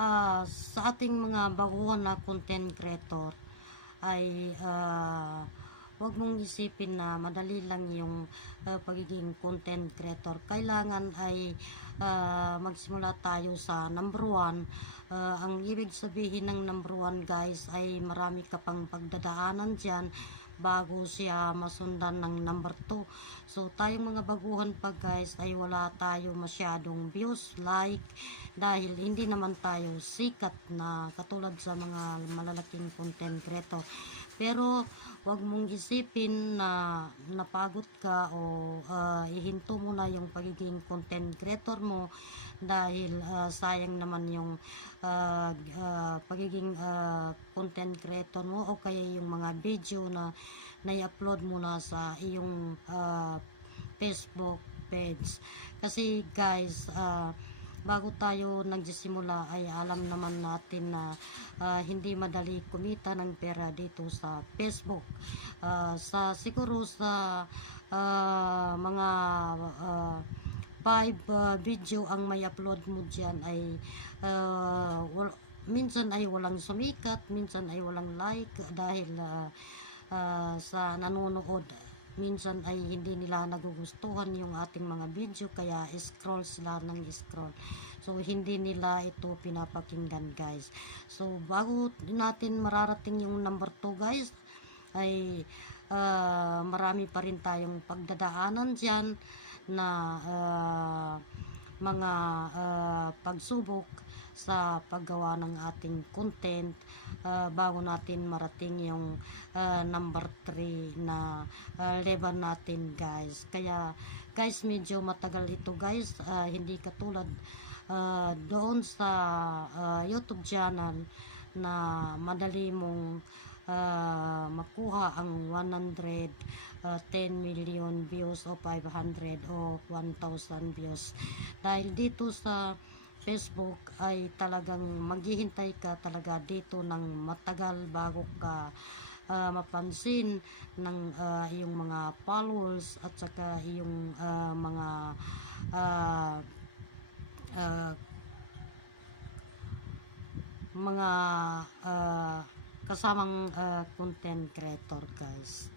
ah, sa ating mga baguhan na content creator ay ah, huwag mong isipin na madali lang yung ah, pagiging content creator. Kailangan ay ah, magsimula tayo sa number one. Ah, ang ibig sabihin ng number one guys ay marami ka pang pagdadaanan dyan bago siya masundan ng number 2. So, tayong mga baguhan pa guys ay wala tayo masyadong views, like, dahil hindi naman tayo sikat na katulad sa mga malalaking content creator. Pero, wag mong isipin na napagod ka o ah, ihinto mo na yung pagiging content creator mo dahil ah, sayang naman yung ah, ah, pagiging ah, content creator mo o kaya yung mga video na na-upload mo na sa iyong ah, Facebook page. Kasi guys, ah, bago tayo nagsisimula ay alam naman natin na ah, hindi madali kumita ng pera dito sa Facebook. Ah, sa siguro sa ah, mga ah, five ah, video ang may upload mo dyan ay wal- minsan ay walang sumikat, minsan ay walang like dahil ah, ah, sa nanonood minsan ay hindi nila nagugustuhan yung ating mga video kaya scroll sila ng scroll. So hindi nila ito pinapakinggan guys. So bago natin mararating yung number 2 guys ay ah, marami pa rin tayong pagdadaanan dyan na ah, mga ah, pagsubok sa paggawa ng ating content ah, bago natin marating yung ah, number 3 na ah, level natin guys. Kaya guys medyo matagal ito guys. Ah, hindi katulad ah, doon sa ah, youtube channel na madali mong ah, makuha ang 100 ah, 10 million views o 500 o 1,000 views. Dahil dito sa Facebook ay talagang maghihintay ka talaga dito ng matagal bago ka ah, mapansin ng ah, iyong mga followers at saka iyong ah, mga ah, ah, mga ah, kasamang ah, content creator guys